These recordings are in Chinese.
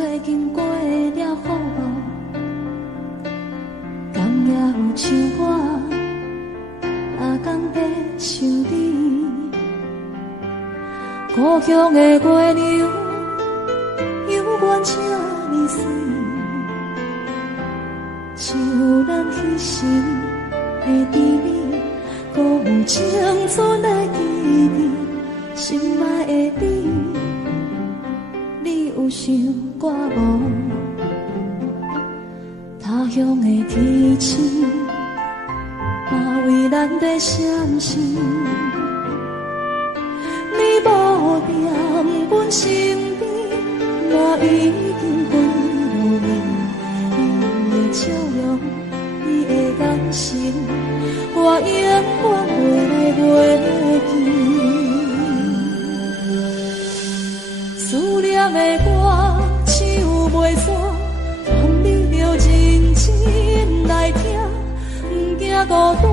最近过了好无？敢也有像我，阿甘在想你。故乡的月亮，犹原这呢水，像咱彼时的甜蜜，搁有青春的记忆，心爱的你。你有想我无？他乡的天星，嘛为咱在闪烁。你无在阮身边，我已经归路眠。你的笑容，你的眼神，我永远袂记。思念的歌，唱袂煞，望你着认真来听，不惊孤单，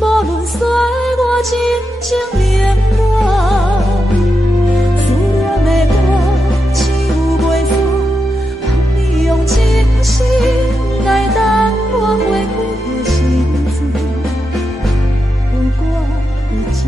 无论岁月真情冷暖。思念的歌，唱袂煞，望你用真心来等我过几个日子，有我在这。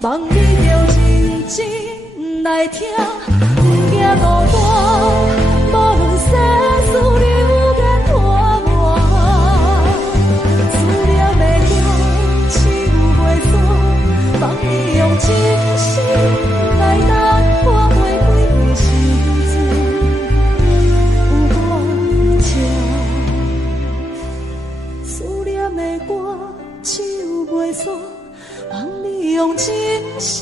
望你着认真来听，不惊孤单，无论世事流言破破。思念的歌，唱袂煞，望你用真心来等我过几个日子，有我在。思念的歌，唱袂煞。望你用真心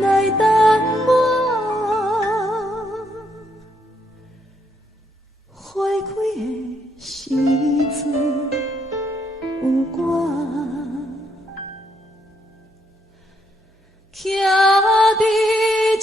来等我，花开的时阵有我徛伫这。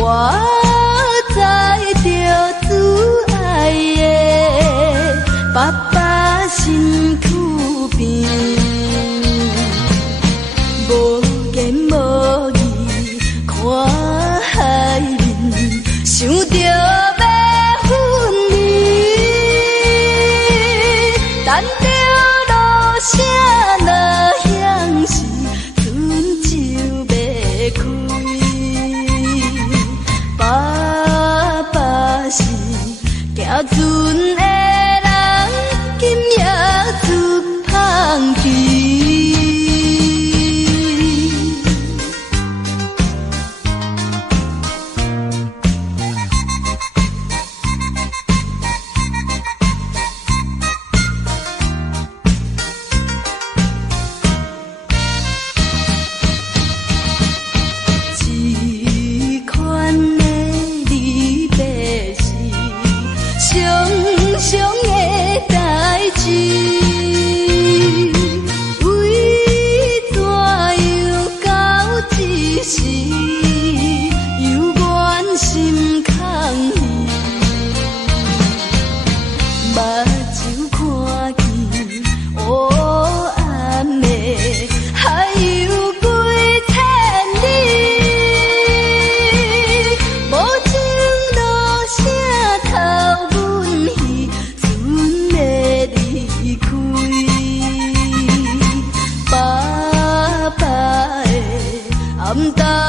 我在着挚爱的爸爸身躯边，无言无语看海面，想着要分离，等着落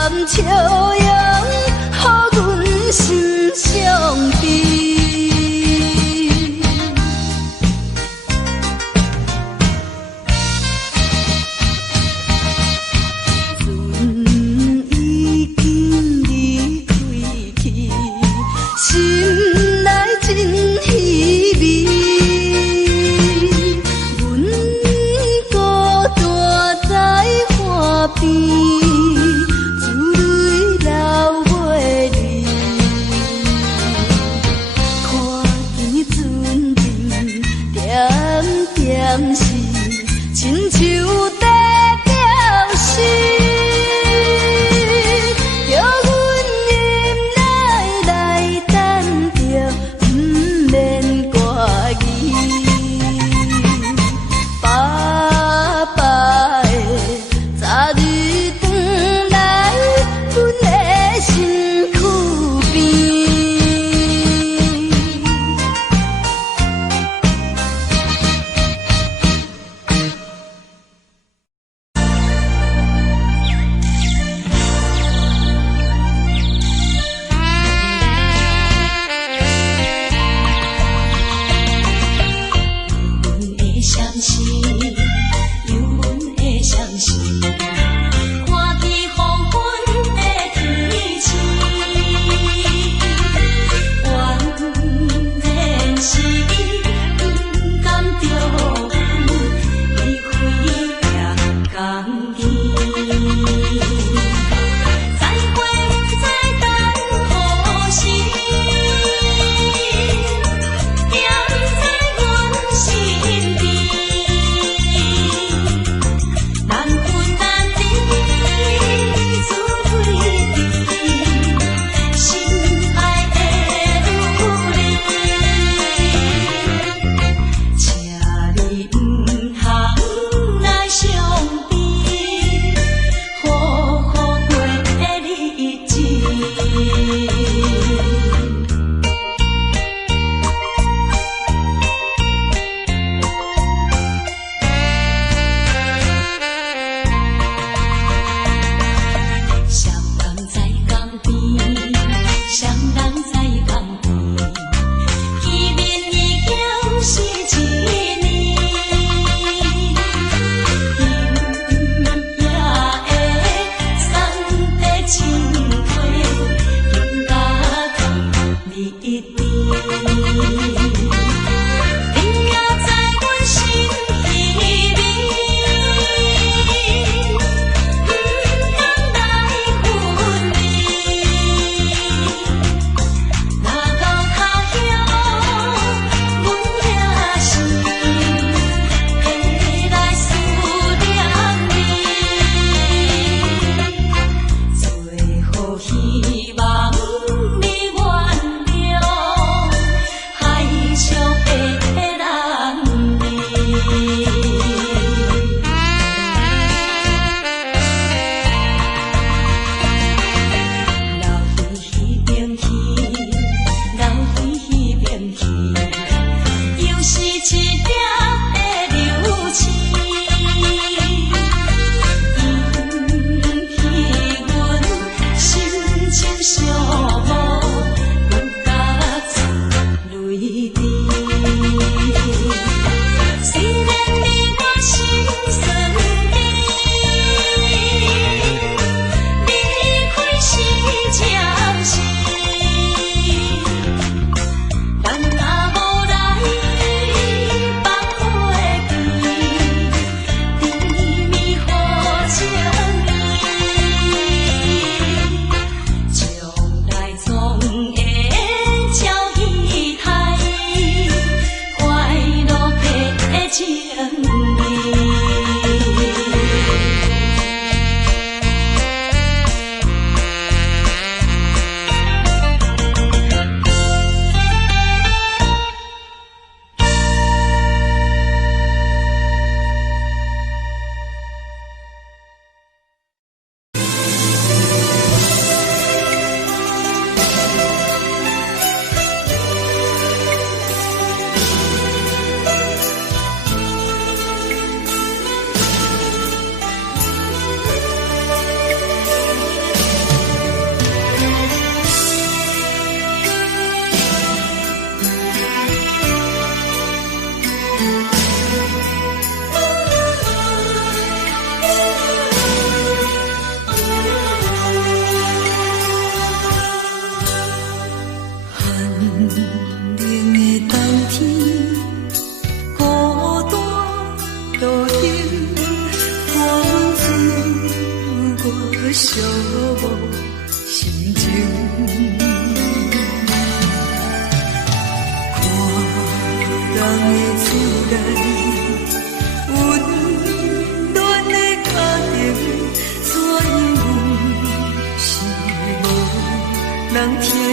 含笑容，予阮心伤悲。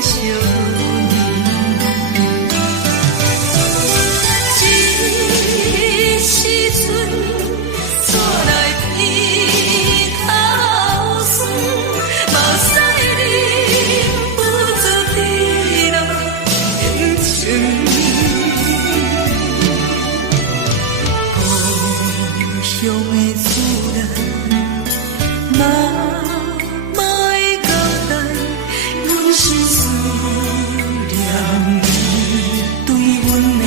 相念。这时阵怎来鼻头酸，目屎忍不住滴落眼睛。故乡的主人，莫会交代，阮是思念你对阮的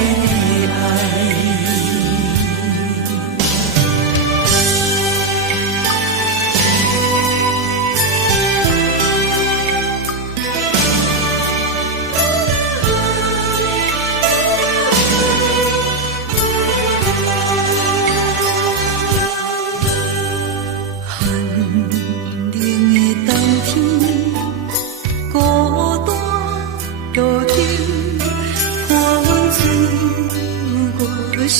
爱。寂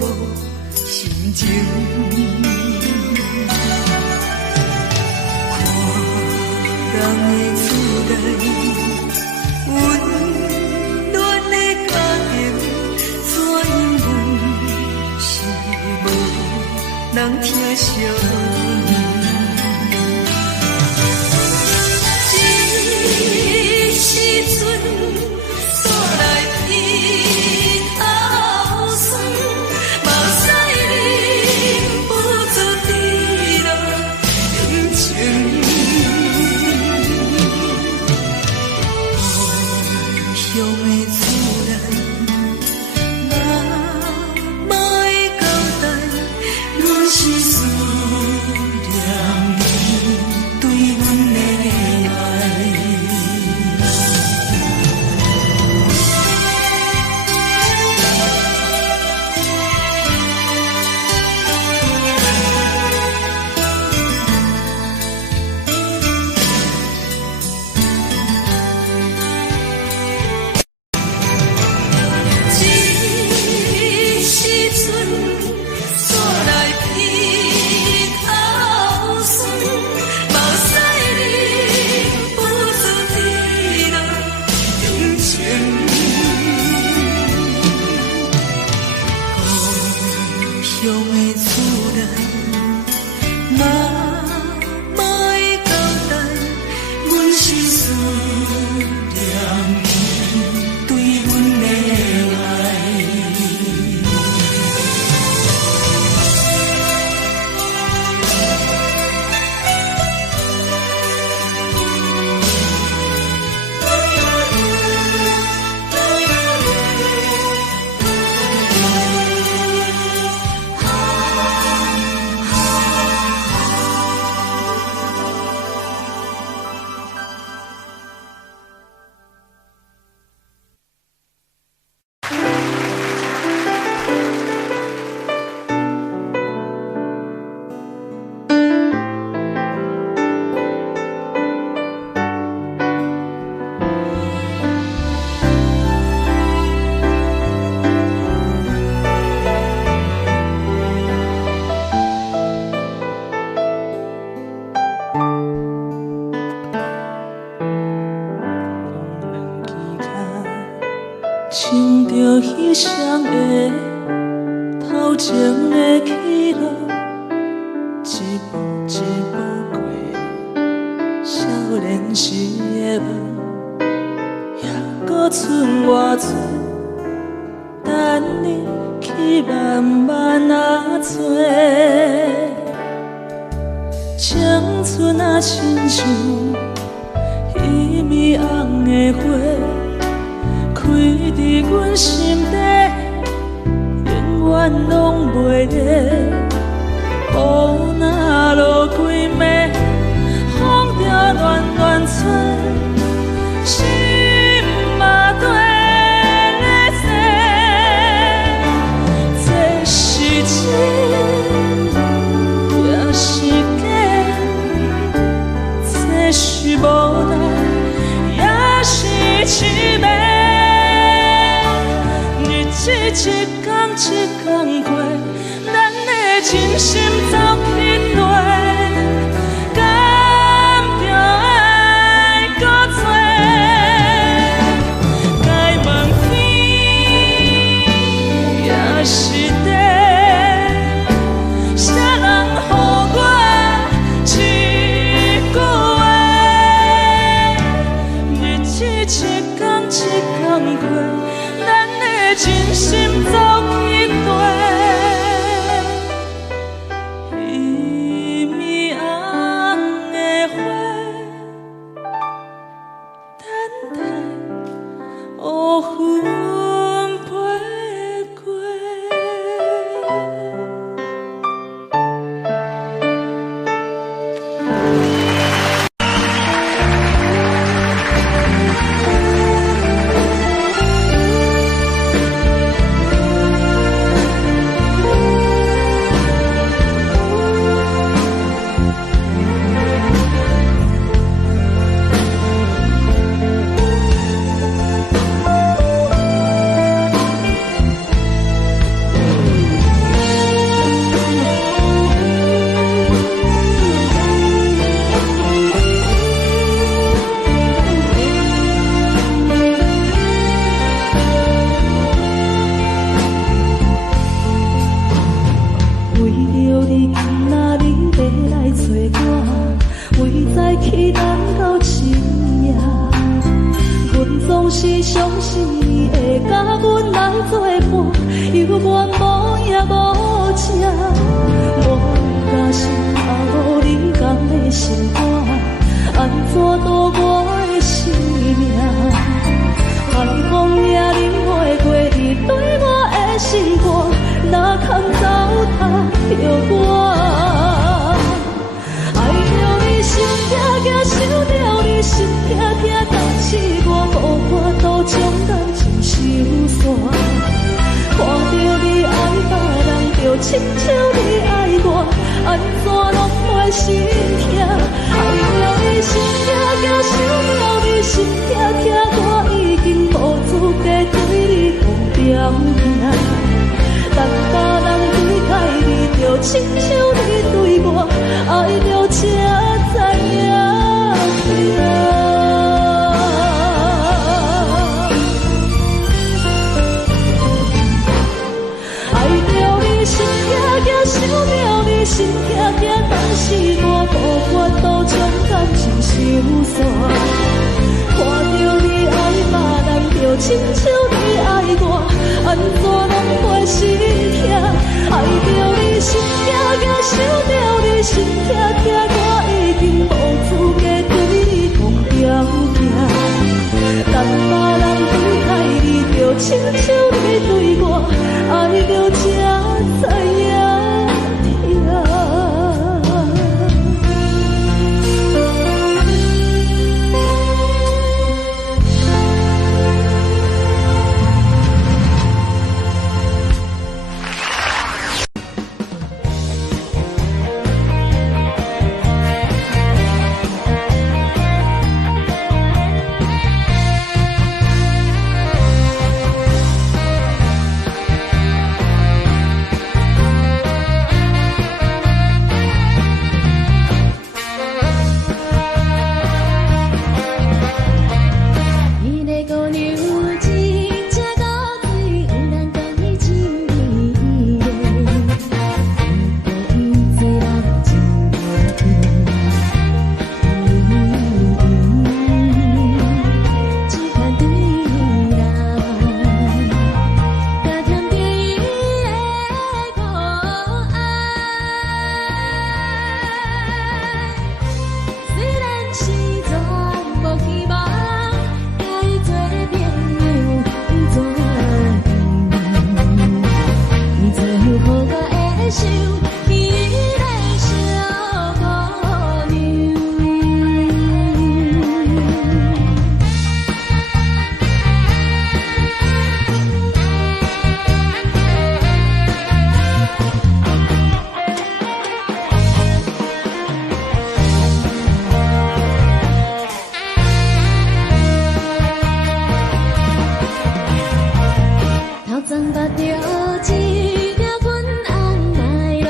寞心情，看人的厝内温暖的家庭，怎因阮是无人听相念？这时阵怎来鼻头酸？目屎忍不住滴落眼睛。故乡的主人，莫会交代，阮是思念你对阮的爱。亲着彼双的头前的起落，一步一步过少年时的梦，还搁剩偌多等你去慢慢做。青春啊，亲像一米红的花。开伫阮心底，永远拢袂裂。雨若落几暝，风着乱乱吹，心嘛跟咧碎。这是真也是假，这是无奈也是凄美。一天一天过，咱的真心走去地，敢着爱搁做？再去等到深夜。阮总是相信伊会甲阮来作伴，犹原无影无迹。我假心也无你同的心肝，安怎度我的生命？寒风也冷袂过你对我的心肝，哪堪糟蹋着我？爱着你心痛痛，想着你心痛痛，但是我无法度将感情收煞。看着你爱别人，就亲像你爱我，安怎拢袂心痛？爱着你心痛痛，想着你心痛痛，我已经无资格对你讲表明。等别人对待你，就亲像你对我，爱着才知影痛。爱着你心痛痛，想着你心痛痛，但是我无法度将感情收煞。看着你爱别人，就亲像你爱我，安怎拢袂心痛？爱着你心痛痛，想着你心痛痛，我已经无资格对你讲表明。等别人对待你，就亲像你对我，爱着才知影痛。曾捌着一条阮红来路，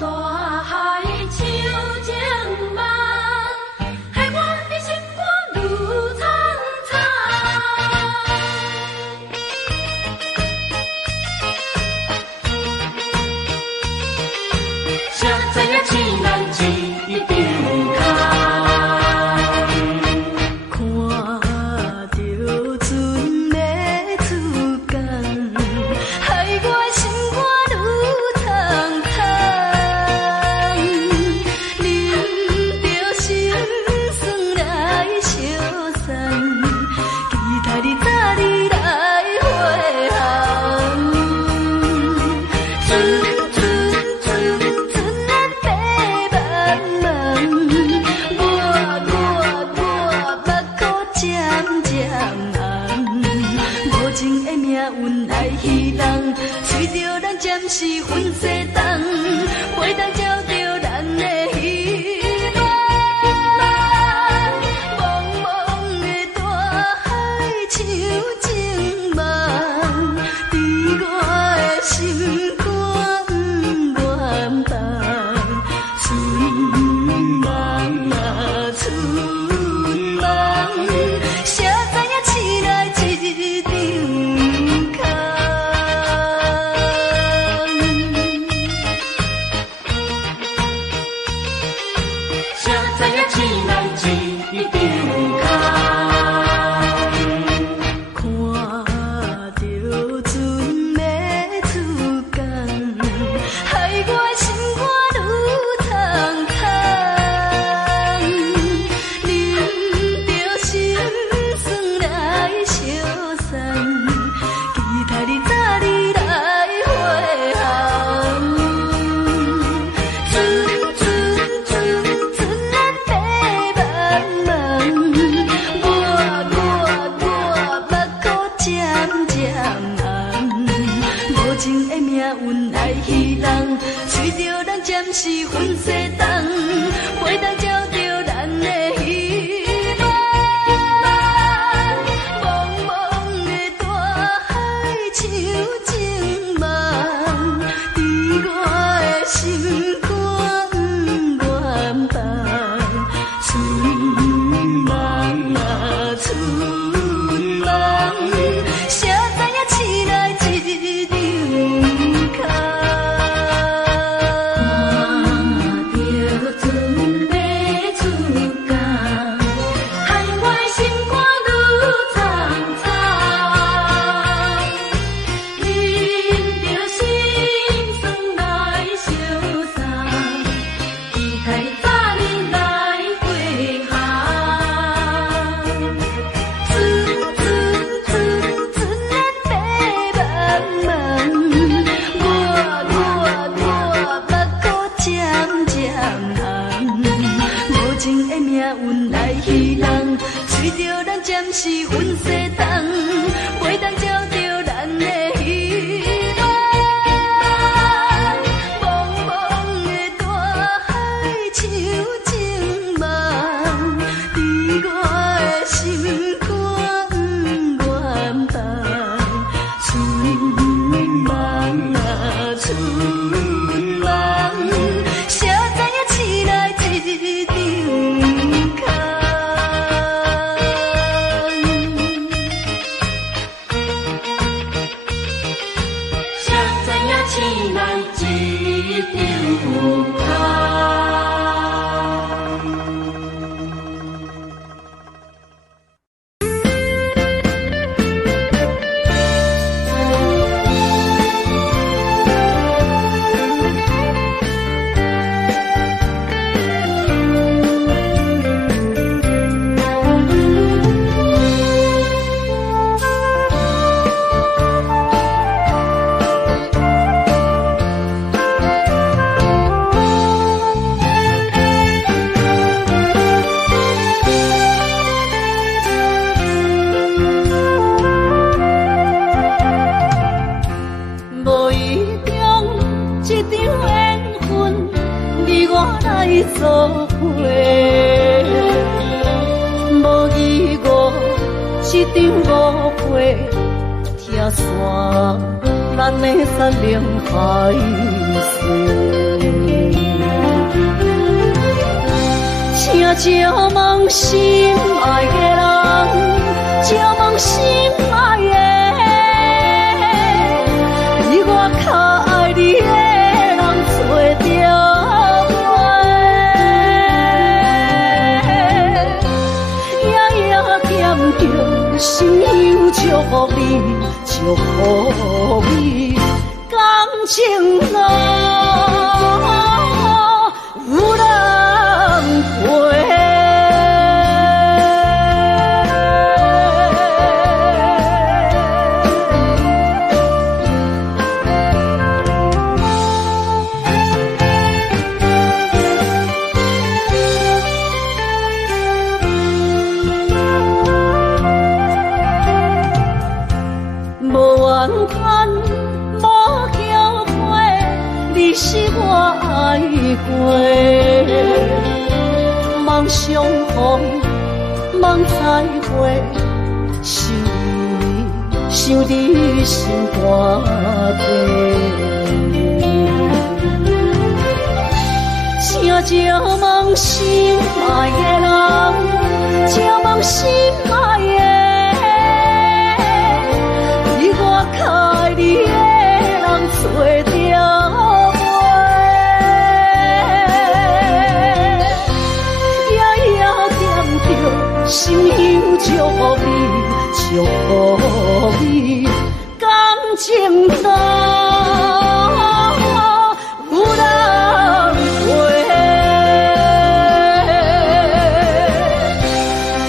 大海秋情梦，害我的心肝愈苍苍。谁知影情人一张空？看着船要出港，害我心肝愈苍苍。啉着心酸来相送，期待你早日来回航。船船船船咱飞茫茫，我目眶渐渐红，无情的命运来戏弄，随着咱暂时分西东，袂当照着咱的希望。茫茫的大海像情梦，伫我的心肝不愿放。春梦啊春梦，谁知影醒来一张空？谁知影情人一张空？看着船要出港，害我心肝愈苍苍。啉着心酸来相送，期待你早日来回航。船船船船咱飞茫茫，我目眶渐渐红，无情的命运来戏弄，随着咱暂时分西东，袂当照着咱的希望。茫茫的大海像情梦，伫我的心肝不愿放。春梦啊春梦，谁知影醒来一张空？看着船要出港，害我的心肝愈苍苍。啉着心酸来相送，期待早日来回航。船船船船咱飞茫茫，我目眶渐渐红，无情的命运来戏弄，随着咱暂时分西东，袂当照着咱的希望。茫茫的大海像情梦，伫我的心肝不愿放。春梦啊春梦，谁知影醒来一张空？谁知影醒来一张空？做伙，无义我一场误会，拆散咱的山盟海誓。招望心爱的人，招望心爱的，比我较爱你的人找着我，夜夜惦着心忧祝福你，祝福你，感情路有人陪。是我爱过，梦相逢，梦再会，想你心肝底。请招望心爱的人，招望心爱的，比我较爱你的人找着。心忧祝福你，祝福你，感情路有人陪。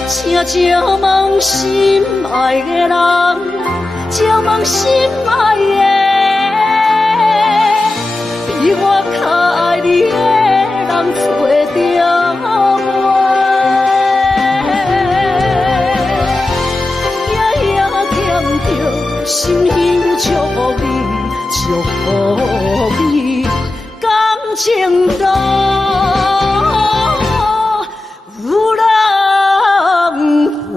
请招望心爱的人，招望心爱的，比我较爱你的人找着我。心忧祝福你，祝福你，感情路有人陪。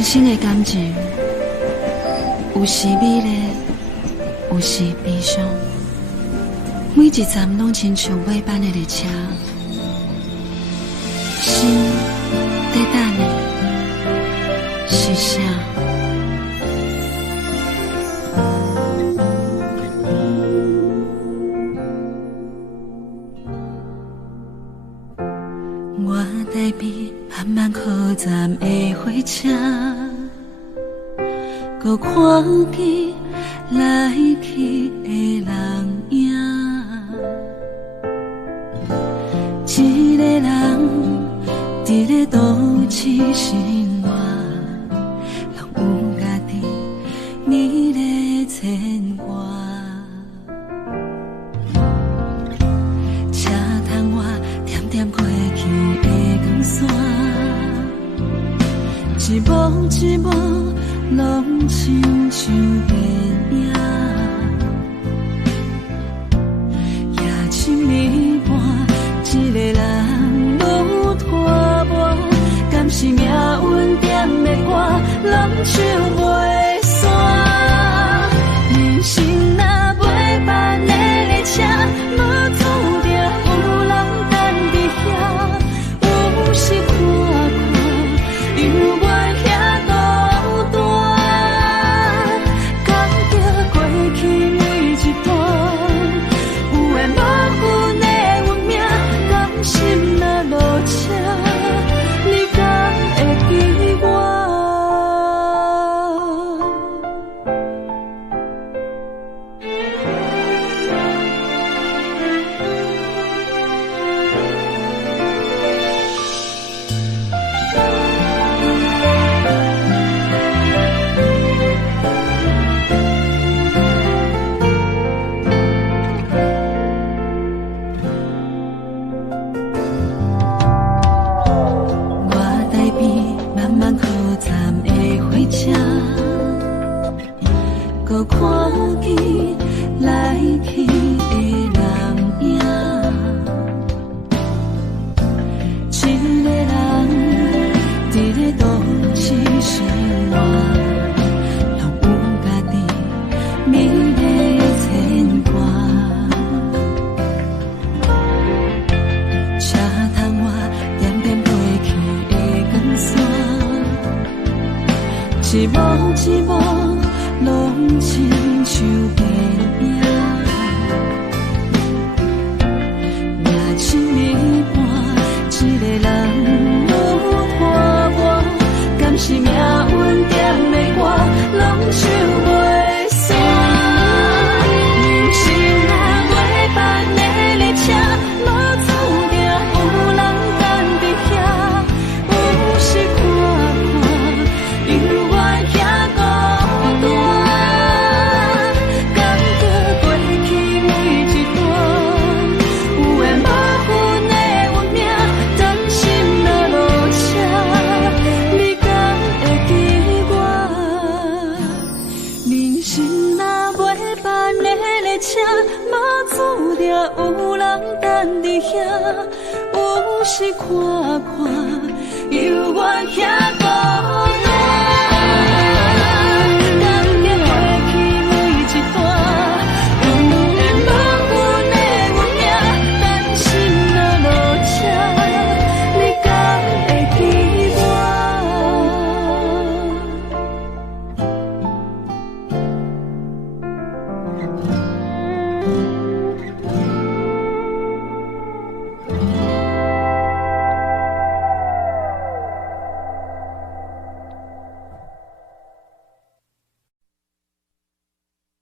人生的感情，有时美丽，有时悲伤。每一站拢亲像尾班的列车，心在等的是啥？我台边慢慢靠站的火车，搁看见来去的人影。一个人伫咧都市生活，拢有家己美丽牵挂。车窗外点点过去的光线，一幕一幕拢亲像电影。夜深暝半，一个人愈拖磨，敢是命运点的歌，人唱袂散。人生若尾班的列车，无注定有人等伫遐。有时看看，犹原遐孤单，感觉过去每一段，有缘无缘的运命，甘心若落车，你敢会记我？搁看见来去的人影。一个人伫咧都市生活，拢有家己美丽的牵挂。车窗外点点飞去的光线，一幕一幕拢亲像电影。夜深暝半，一个人愈拖磨，敢是命运点的我，拢唱袂煞。人生若袂办的列车，无注定有人等伫遐。有时看看，犹原遐孤单，感觉过去每一段，有缘无分的运命，真心若落车，你敢会记我？人生若袂办的列车，无注定有人等伫遐。有时看看，犹原遐孤单。感觉过去每一段，有缘无分的运命，真心若落车，你敢会记我？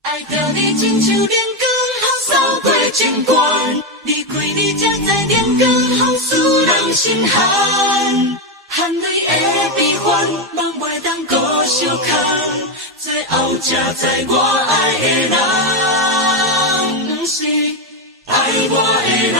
爱着你亲像连光风扫过情关，离开你才知连光风使人心寒。含泪的悲欢，望袂当搁相牵，最后才知我爱的人，不是爱我的人。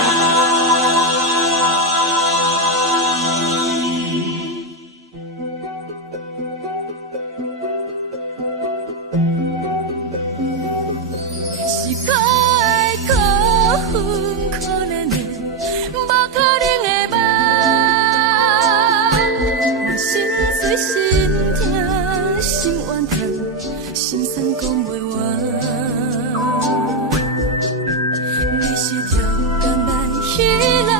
是可爱可恨可怜的，无可能的梦。我心碎心痛心怨痛，心酸讲袂完。你是条工来彼人，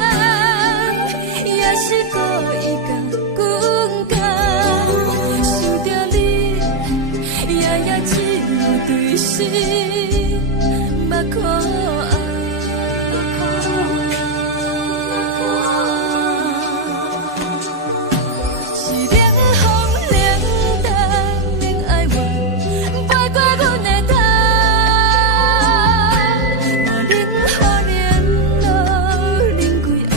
也是故意甲阮讲，想着你，夜夜只有对视。目眶红，是冷风冷淡免爱我，飞过阮的头，我忍好忍落忍几暗，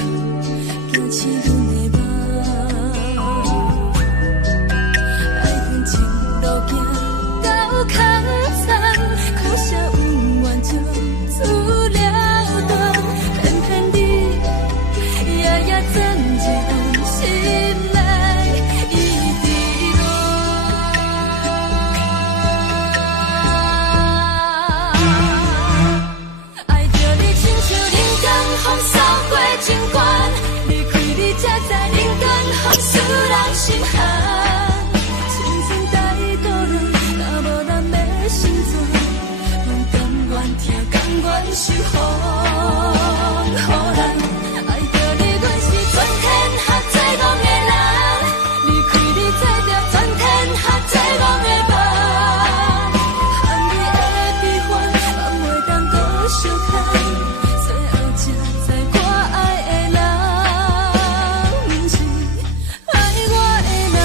惊醒阮的梦。爱恨情路行到空残，苦涩有缘就出了断，偏偏你夜夜钻入阮心内，一直乱。爱着你亲像人间风扫过情关，离开你才知人间风使人心寒。青春带倒来，若无咱要心酸。甘愿听，甘愿受予人。爱着你，阮是全天下最戆的人。离开你，才着全天下最戆的梦。含泪的悲欢，望袂当搁相牵，最后才知我爱的人，不是爱我的人。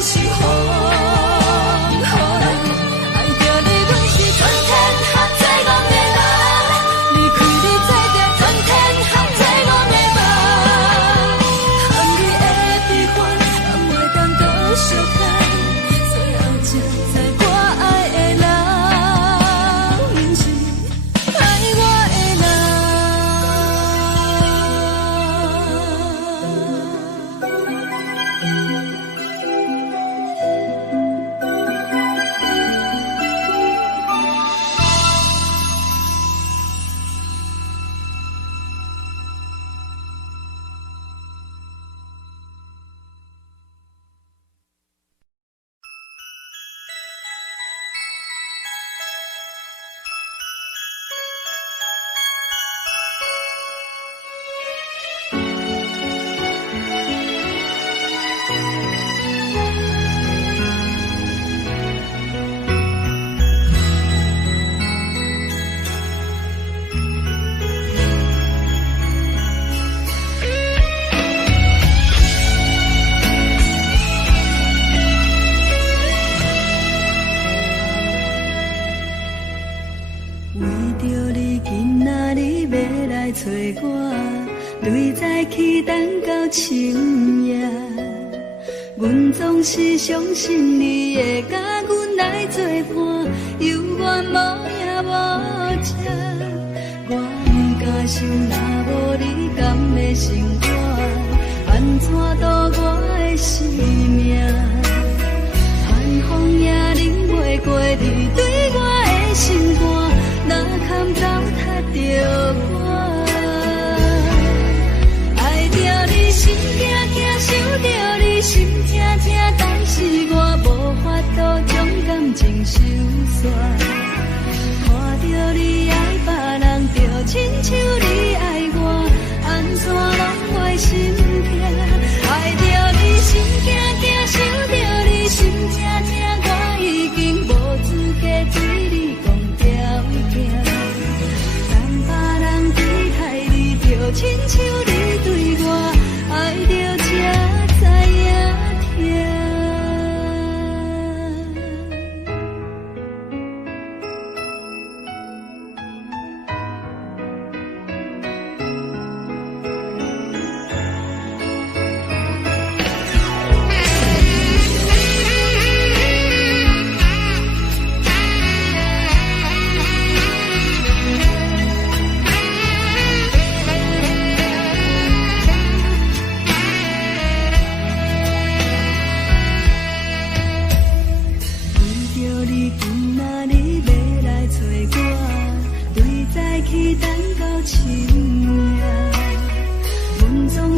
是风，爱着你，阮是全天下最戆的人。离开你做着全天下最戆的梦，含你的悲欢，敢袂当搁相牵？最后才知我爱的人，毋是爱我的人。为着你今仔日要来找我，对早起等到深夜，阮总是相信你会甲阮来作伴，犹原无影无迹。我不敢想，若无你甘的生活，安怎度我的生命？寒风也忍袂过你对我的心肝。哪堪糟蹋着我？爱着你心痛痛，想着你心痛痛，但是我无法度将感情收煞。看着你爱别人，就亲像你爱我，安怎拢会心痛？爱着你心痛痛，想着你心痛痛，我已经无资格对你讲条件。当别人对待你，就亲像你对我，爱着才知影痛。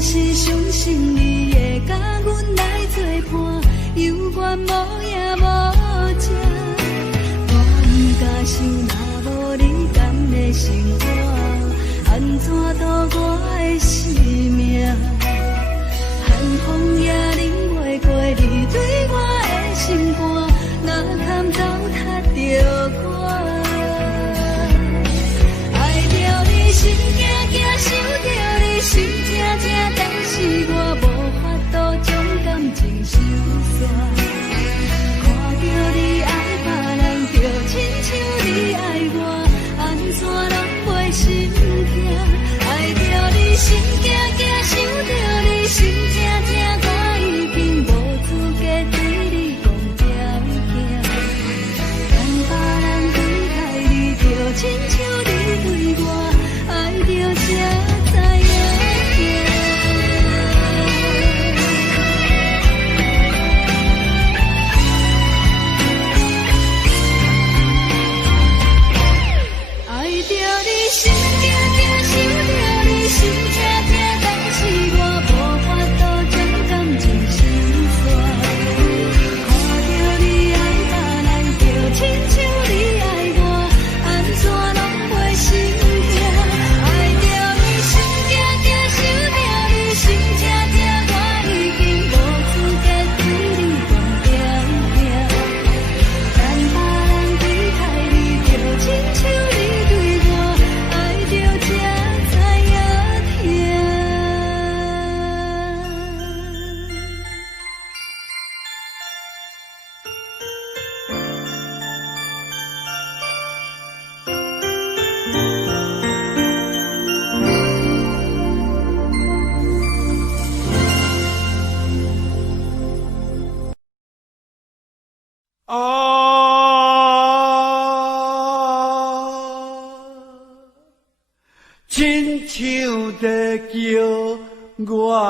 是相信你会甲阮来作伴，犹原无影无迹。我不敢想，若无你甘的生活，安怎度我的生命？寒风也忍袂过你对我的心肝，哪堪糟蹋着我？爱着你心惊惊，想着你心痛痛，但是我无法度将感情收煞。看着你爱别人，就亲像你爱我，安怎拢袂心痛？爱着你心惊惊，想着你心痛痛，我已经无资格亲像在叫我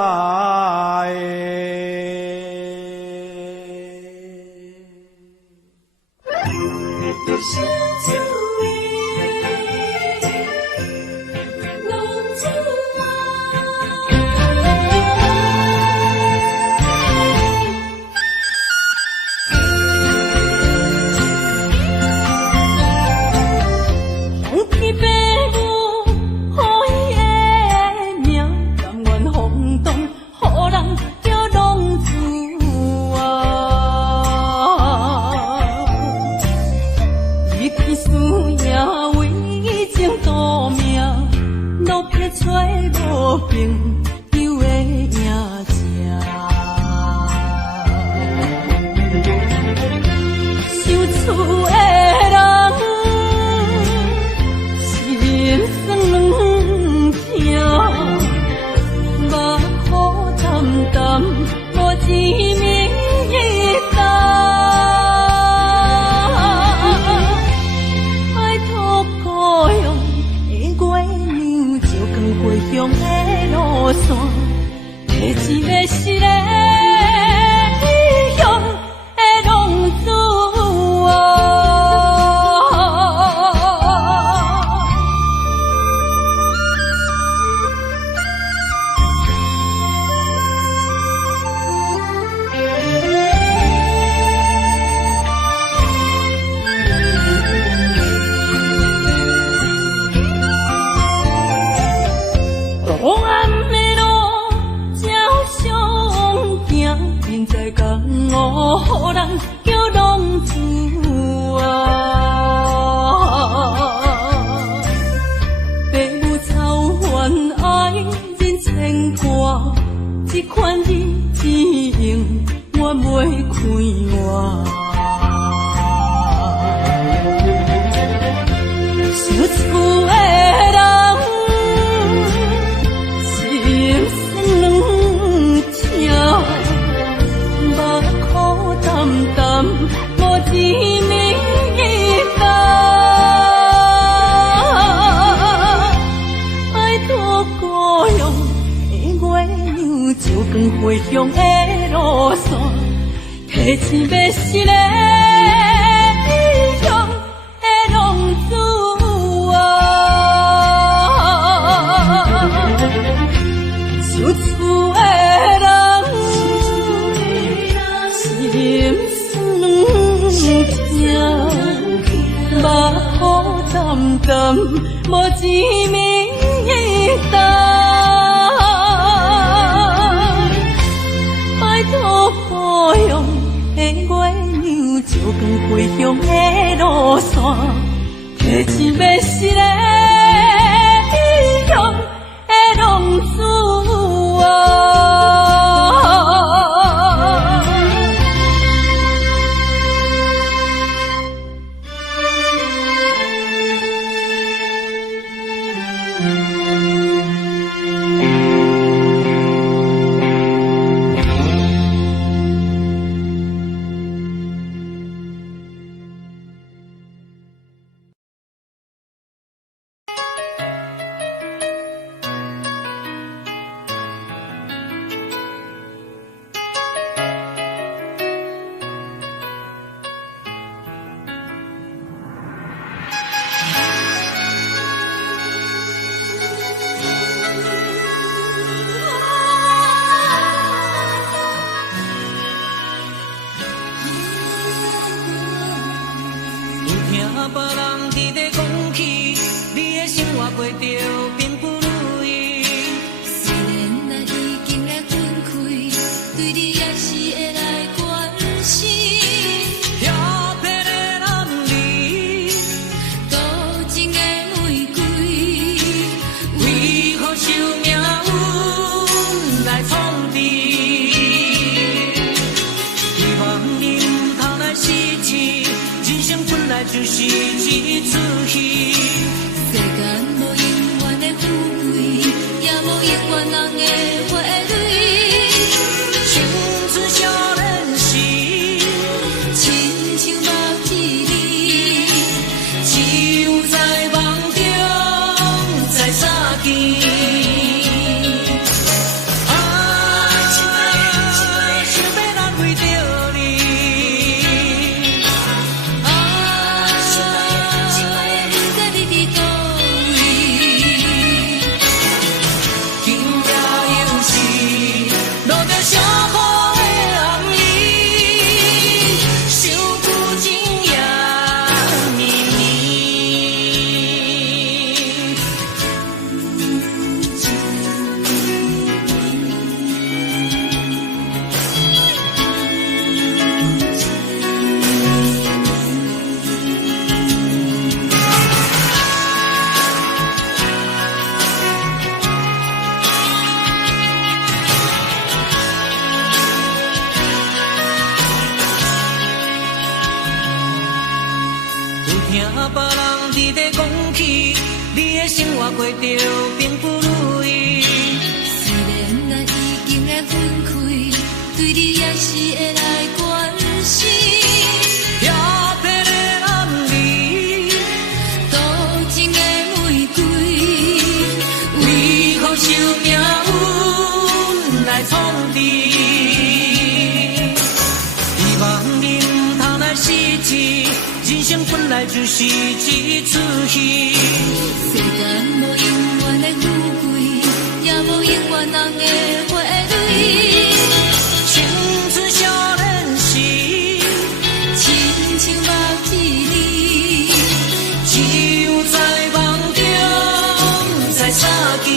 就是一出戏。世间无永远的富贵，也无永远人的花蕊。青春少年时，亲像听别人伫咧讲起，你的生活过着并不如意。虽然咱已经来分开，对你也是会来关心。飘泊的暗暝，多情的玫瑰，为何受命运来创治？希望你唔通来失志，人生本来就是一出戏。世间无永远的富贵，也无永远人的花蕊。青春少年时，亲像目睭里，只有在梦中才相见。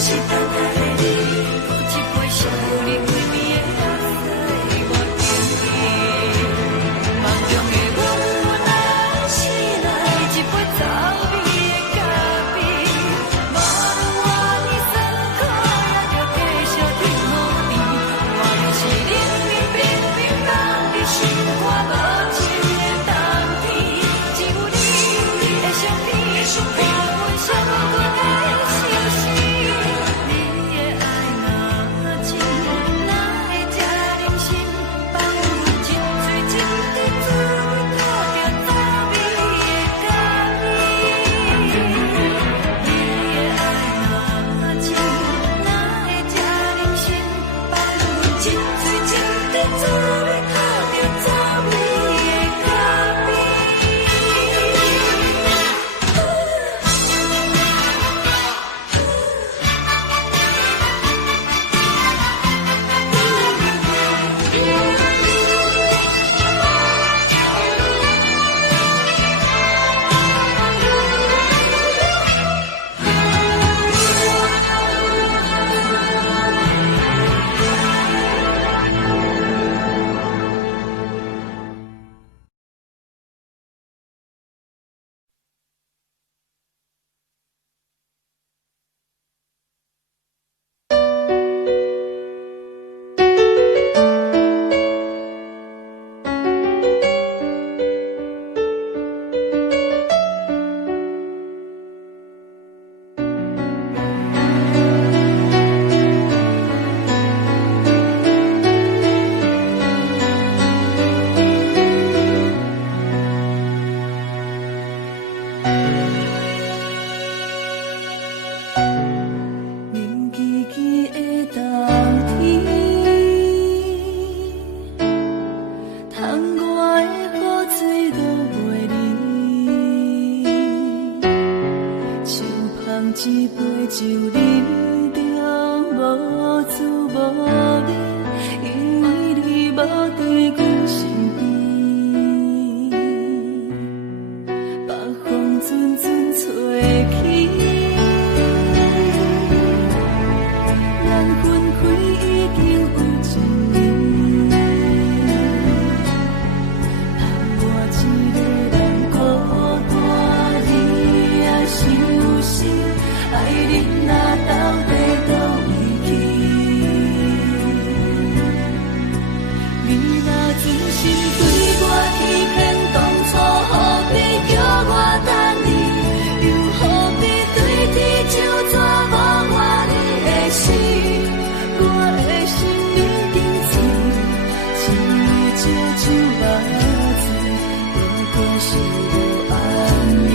是等待的你，一杯少年归暝的无你，因为你无在阮身边。北风阵阵吹起，咱分开已经有一年，盼我一个人孤单，你也伤心，爱你若到底倒位去？你若真心对我欺骗，当初何必叫我等你？又何必对天就这无我你的死？我的心已经碎，亲像这酒目醉，不过是无安眠。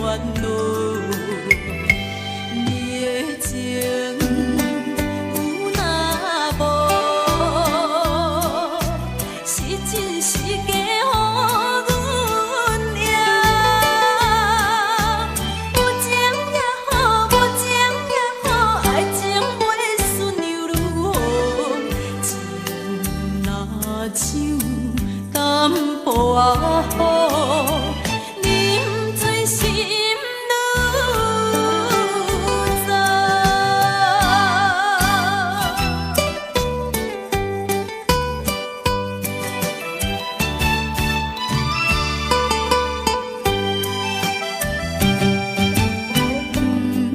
烦恼。你的情有若无，是真是假？啊好，啉醉心愈糟。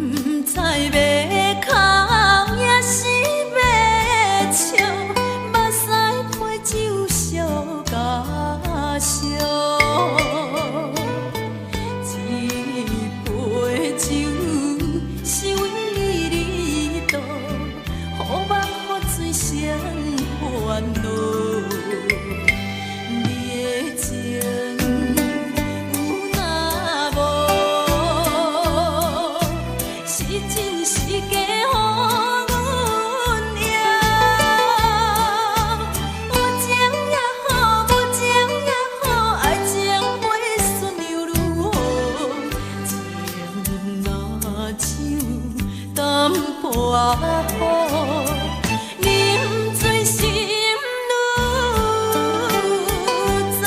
不知要哭也是要笑，目屎配酒烧甲烧。一杯酒是为你倒，予梦予醉谁烦恼？你的情有若无，是真是假？啊好，啉醉心愈糟。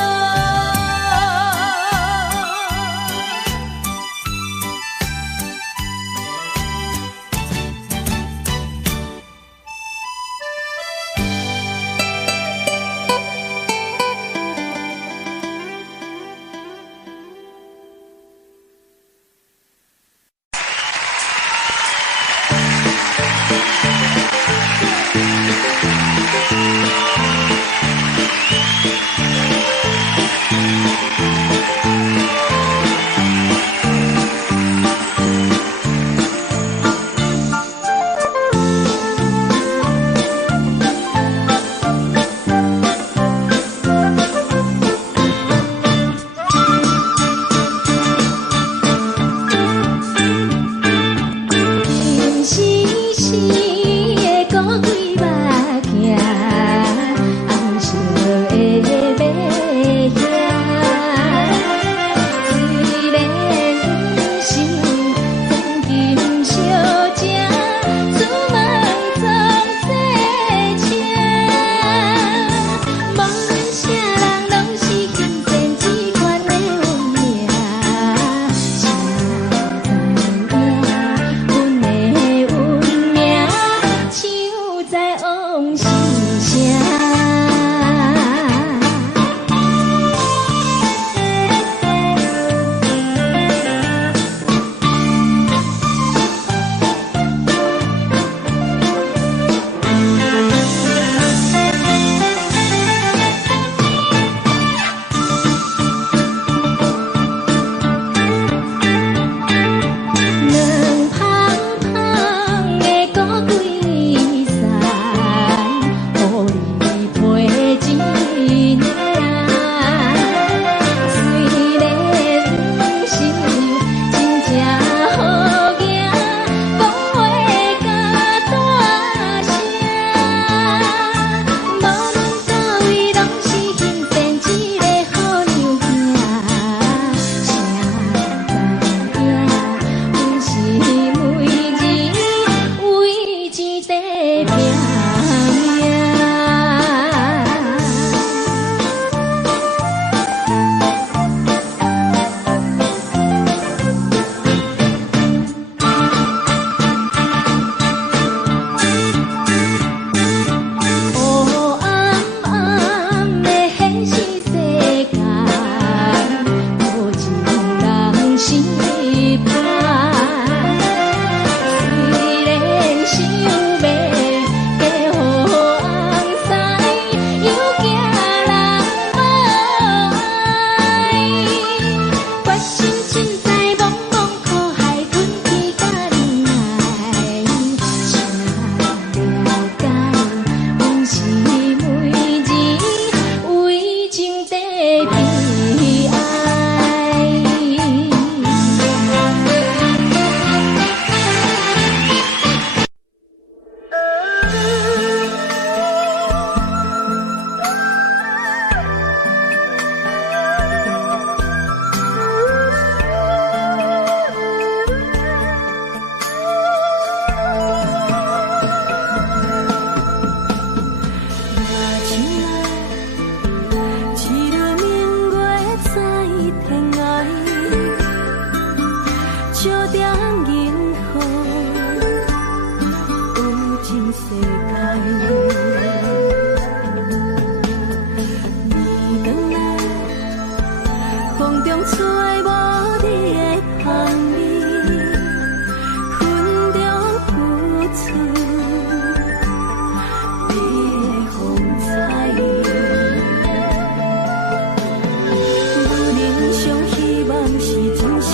笑点银河，有情世界。年长来，风中吹无你的香味，云中浮出你的风采。我人生希望是真心。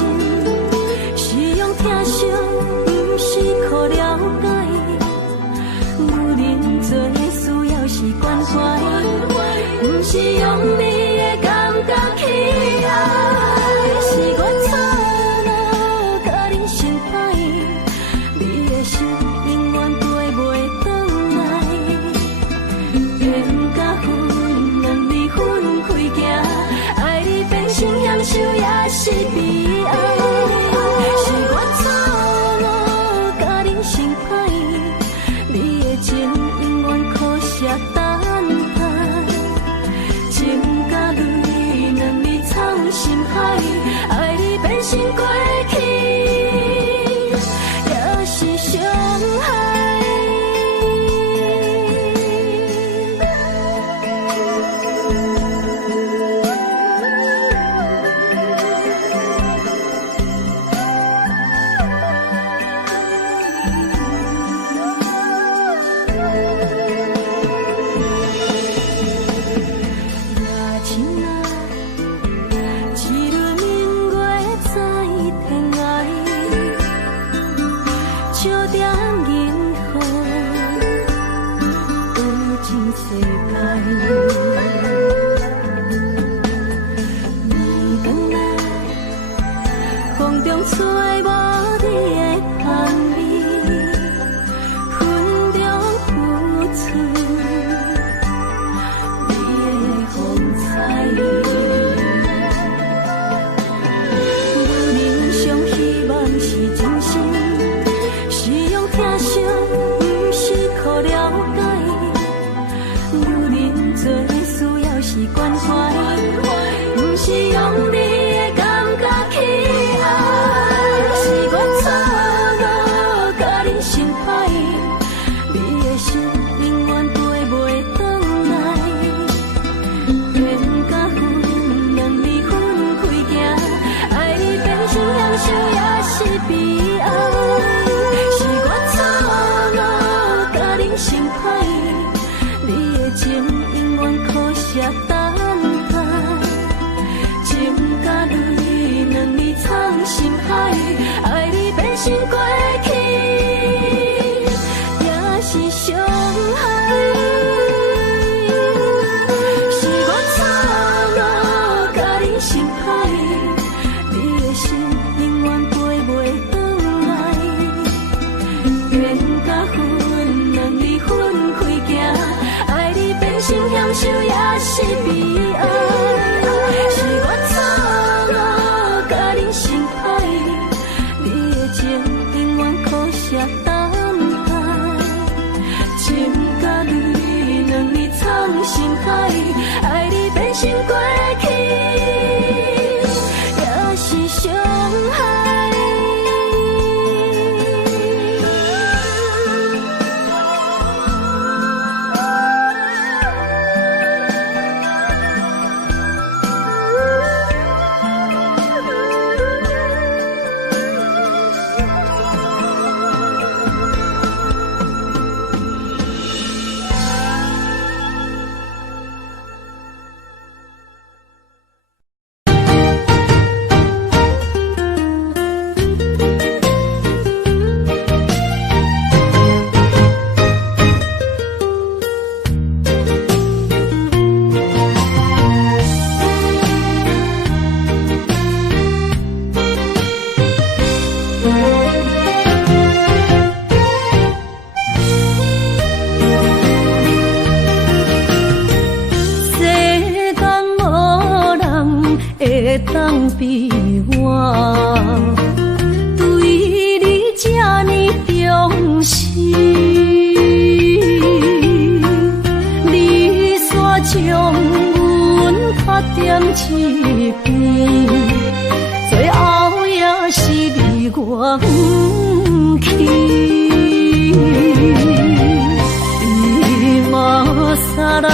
听惜，不是可了解。有人做的需要是关怀，不是用你的感觉去爱。是我错了，甲你心歹，你的心永远飞袂转来。缘甲分，两离分开行，爱你变成享受也是悲哀。心海，爱你变成过去，也是伤害。当比我对你这呢重视，你煞将阮拍点一边，最后也是离我不去。今さら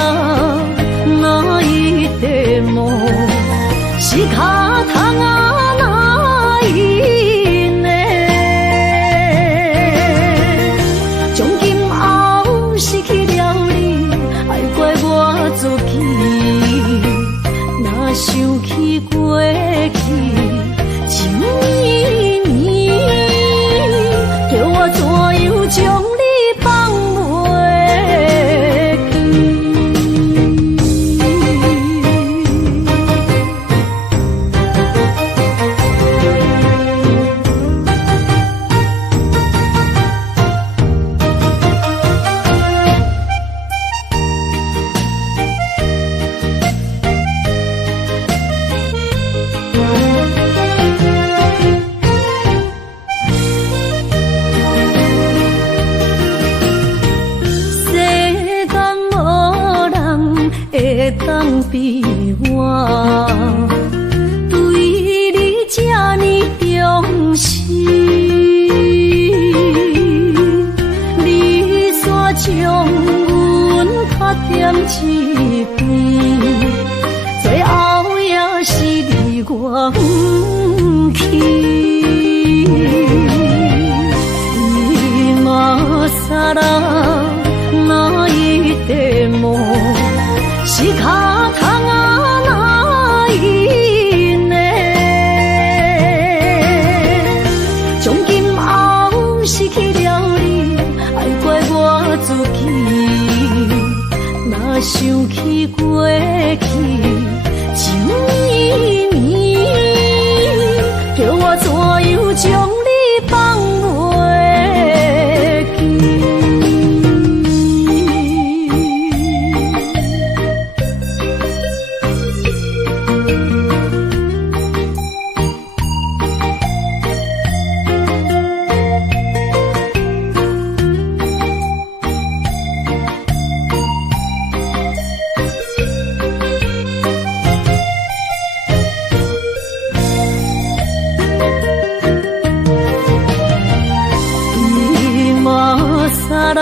泣いても仕方がないね。从今后失去了你，爱怪我自己。若想起过去，想依你，叫我怎样将你放袂？当比我对你这呢重视，你煞将阮拍点一边，最后也是离我不去。今さら泣いても仕方がないね。从今后失去了你，爱怪我自己。若想起过去，想依你，叫我怎样将你放袂记？さら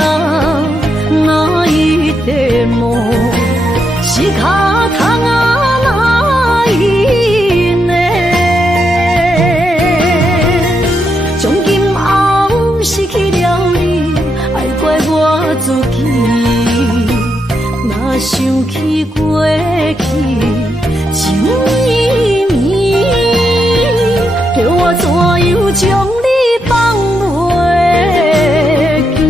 泣いても仕方がないね。从今后失去了你，爱怪我自己。若想起过去，想依你，叫我怎样将你放袂记？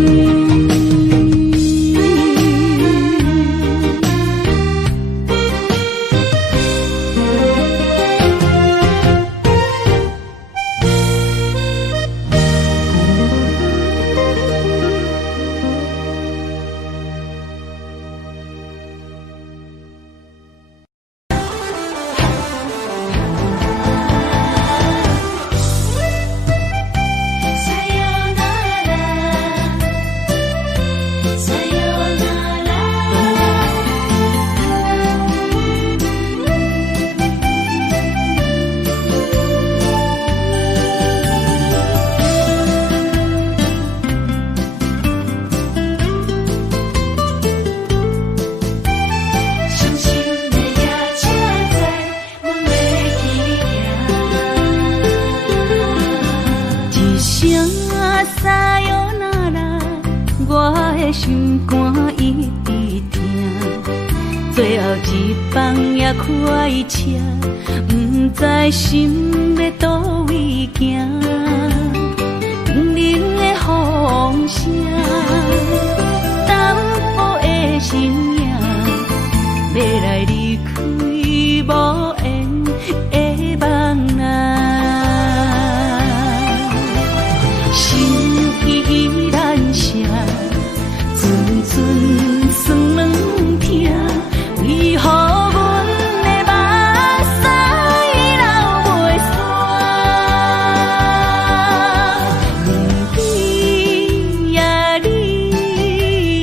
心肝一直疼，最后一放也开车，不知心要倒位行。冷冷的风声，淡薄的身影，要来离开无缘的梦啊，心依然声。阵酸软痛，为何阮的目屎流袂煞？你呀你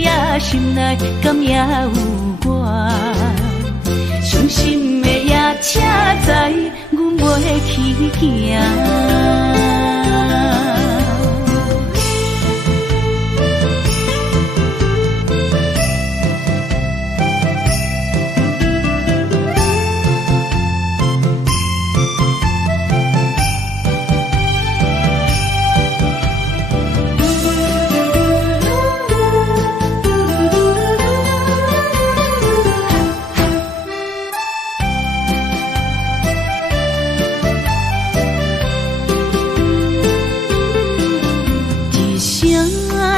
呀，心内敢也有我？伤心的夜车载，阮袂去行。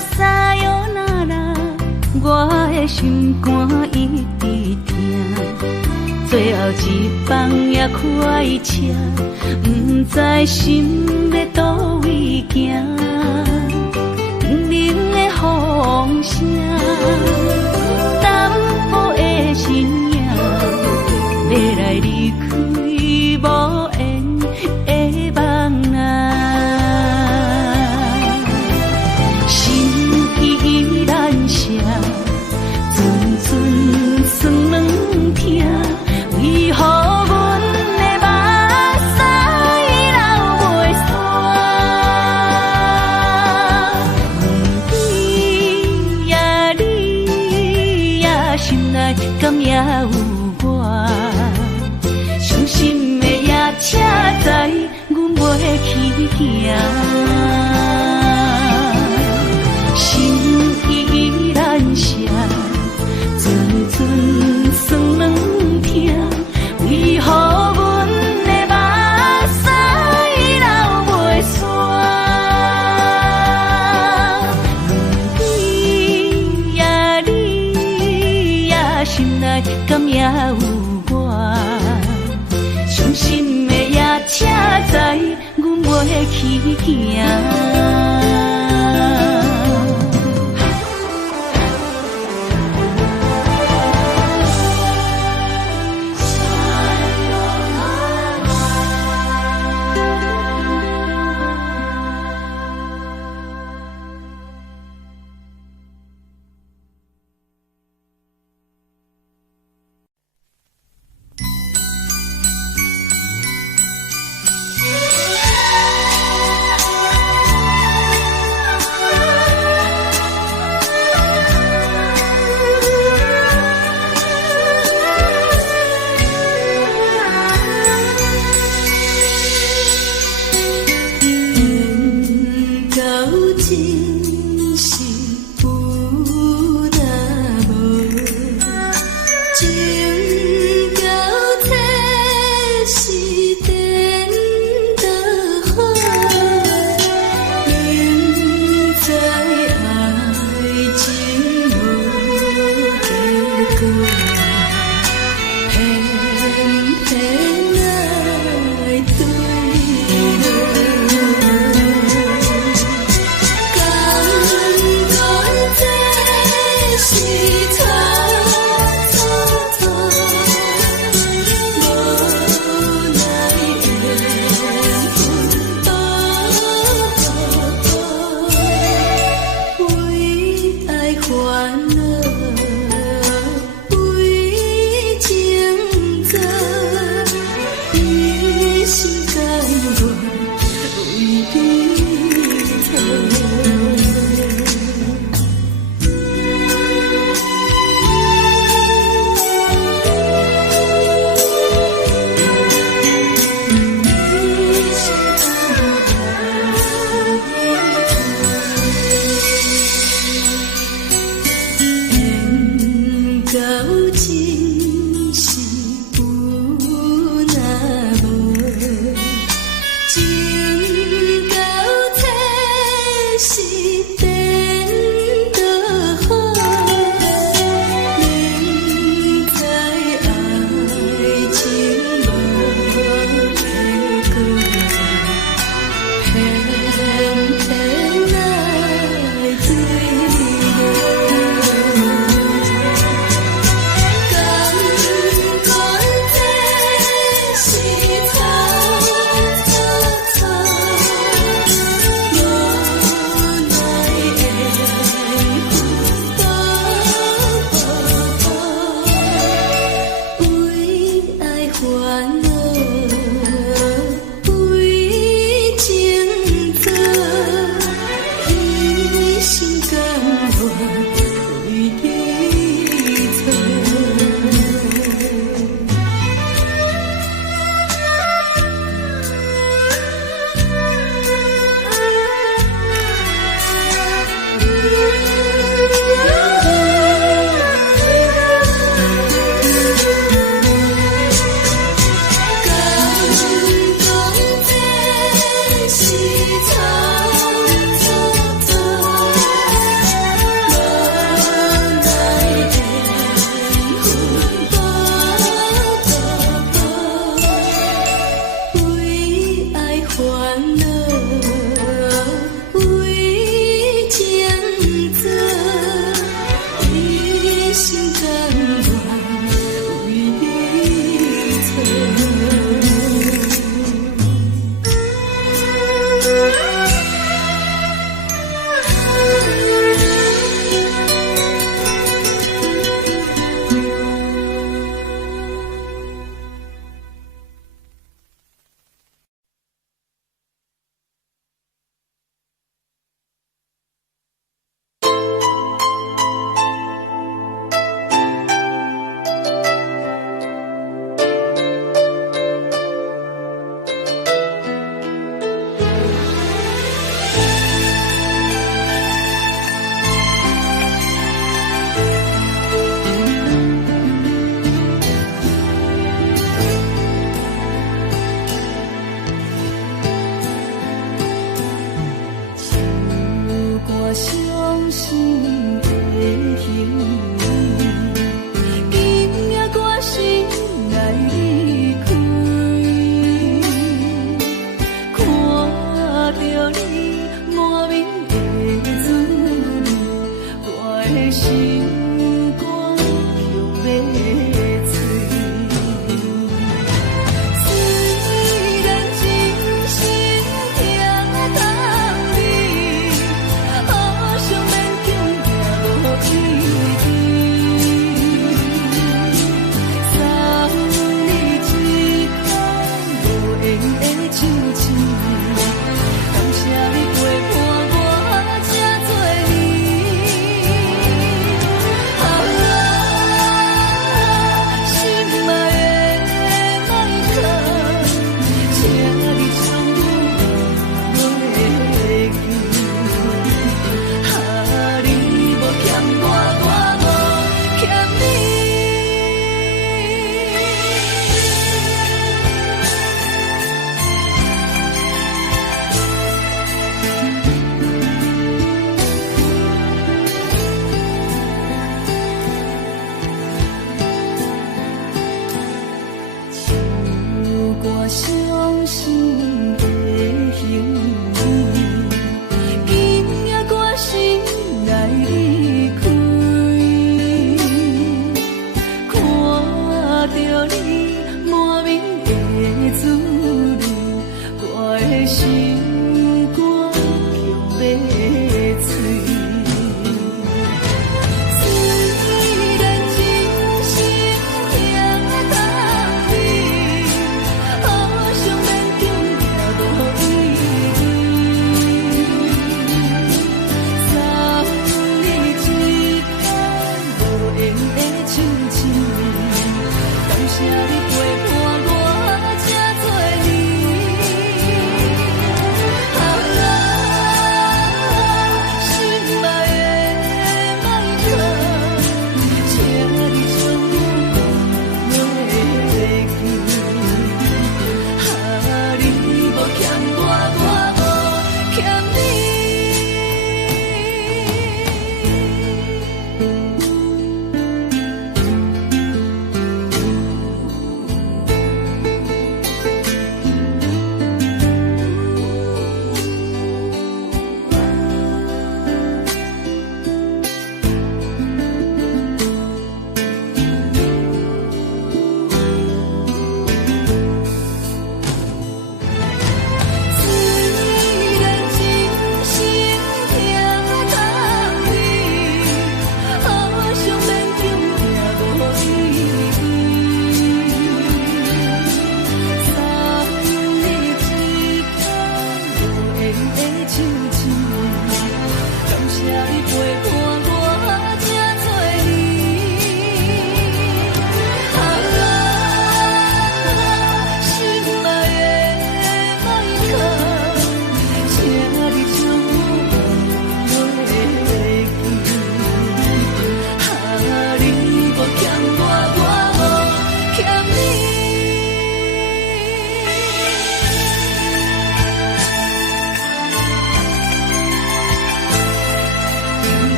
撒哟那拉，我的心肝一直疼。最后一放也开车，不知心要倒位行。冷冷的风声，淡薄的身影，要来离开无缘的梦啊。心依然舍，阵阵酸软疼。为何阮的目屎流袂煞？问你呀，心内敢也有我？伤心的夜车载，阮袂去行。心依然舍，阵阵酸软疼。为何阮的目屎流袂煞？问你呀，心内敢也有我？伤心的夜车载，阮袂去行。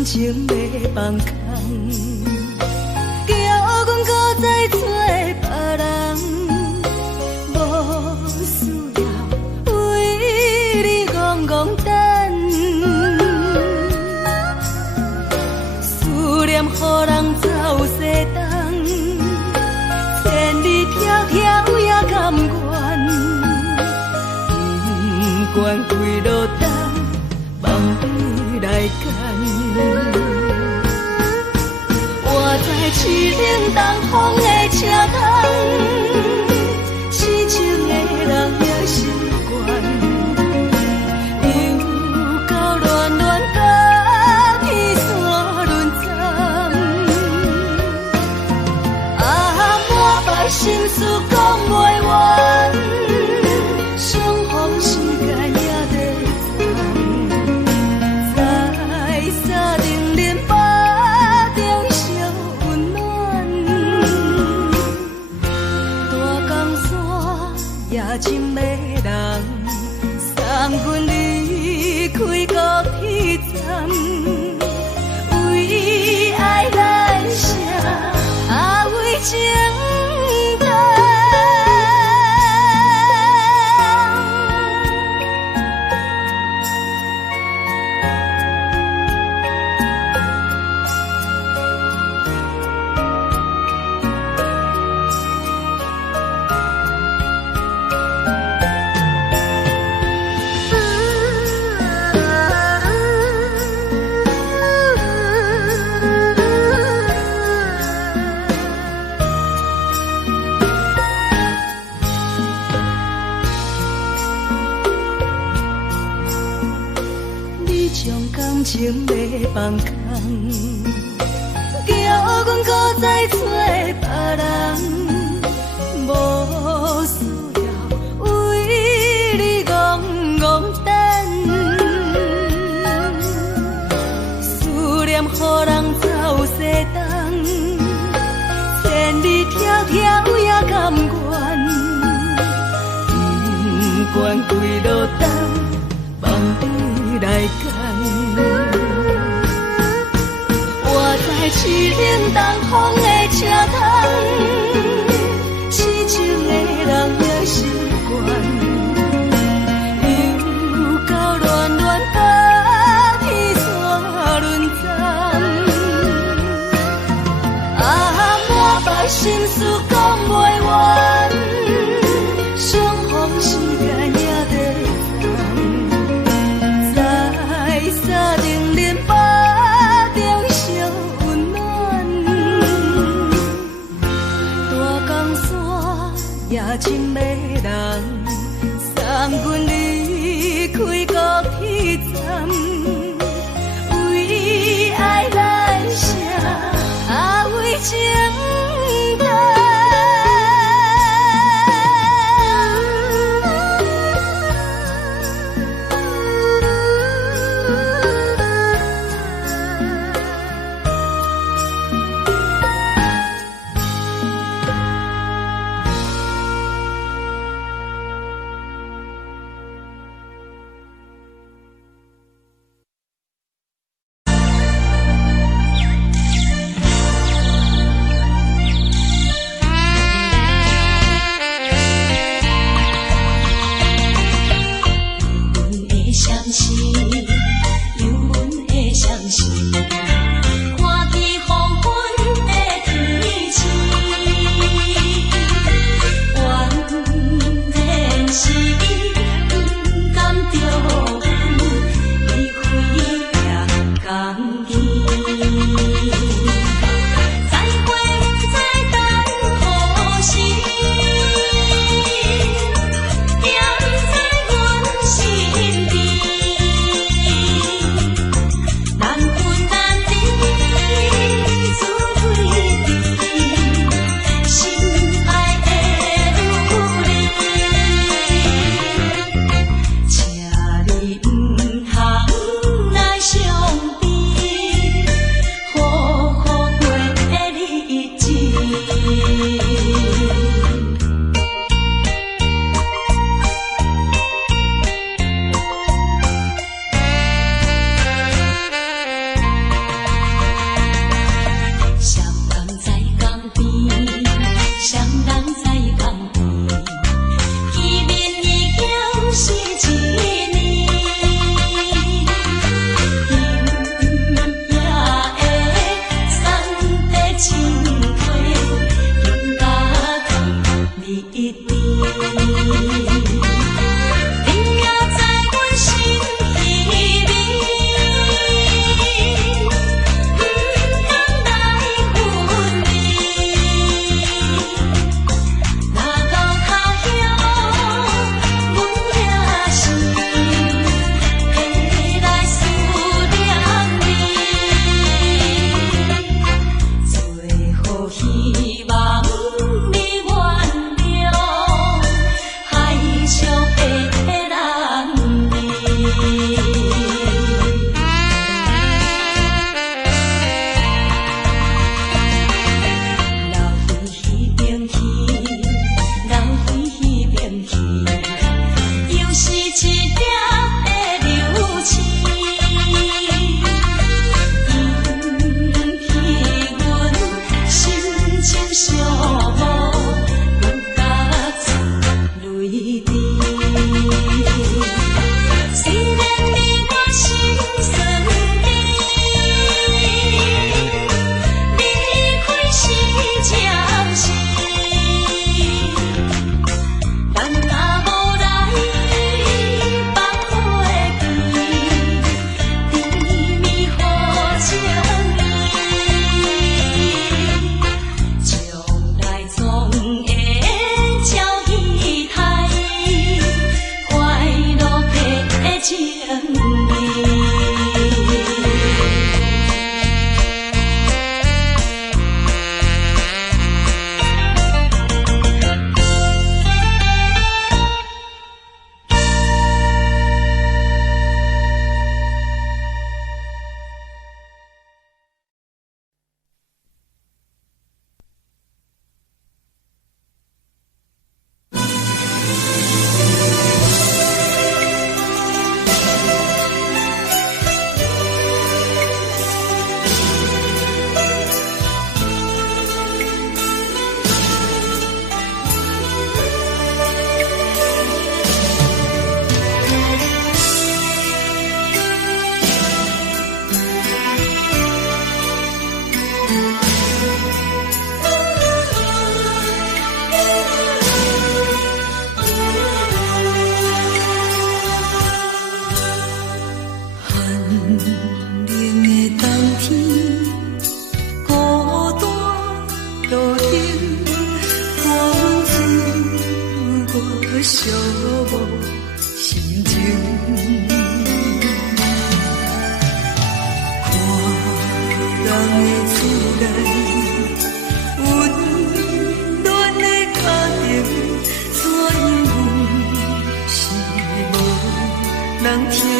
感情要放空，叫阮搁再找别人，无需要为你戆戆等。思念予人走西东，千里迢迢也甘愿，不管几落冬，望你来干。我在市顶东风的车窗，痴情的人也习惯，又到恋恋甲披山论斩，满腹心事讲袂完，相逢时间也在长，在沙丁林巴中烧温暖，大江山夜深的人，送阮离开高铁站，为爱来写为情长。感情要放空，叫阮搁再找别人，无需要为你戆戆等。思念予人走西东，千里迢迢也甘愿，不管几落冬，望你来干。我在市顶东风的车窗，痴情的人也习惯，又到恋恋甲披山论斩，满腹心事讲袂完，相逢时间也在长，在沙丁林巴中烧温暖，大江山夜深的人，送阮离开高铁站，为爱来写为情长。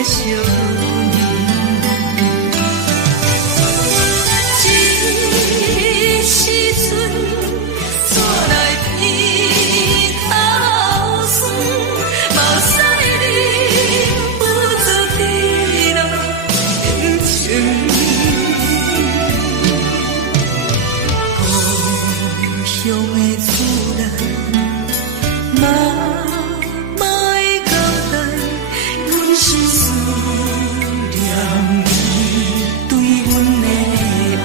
惜你。这时阵怎来鼻头酸，目屎你不足滴落情情。故乡的主人，莫会交代，阮是思念你对阮的爱。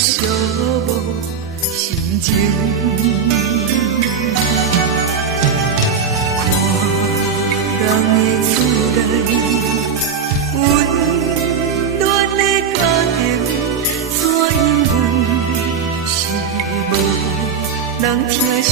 寂寞心情，看人的厝内温暖的家庭，怎因阮是无人疼惜？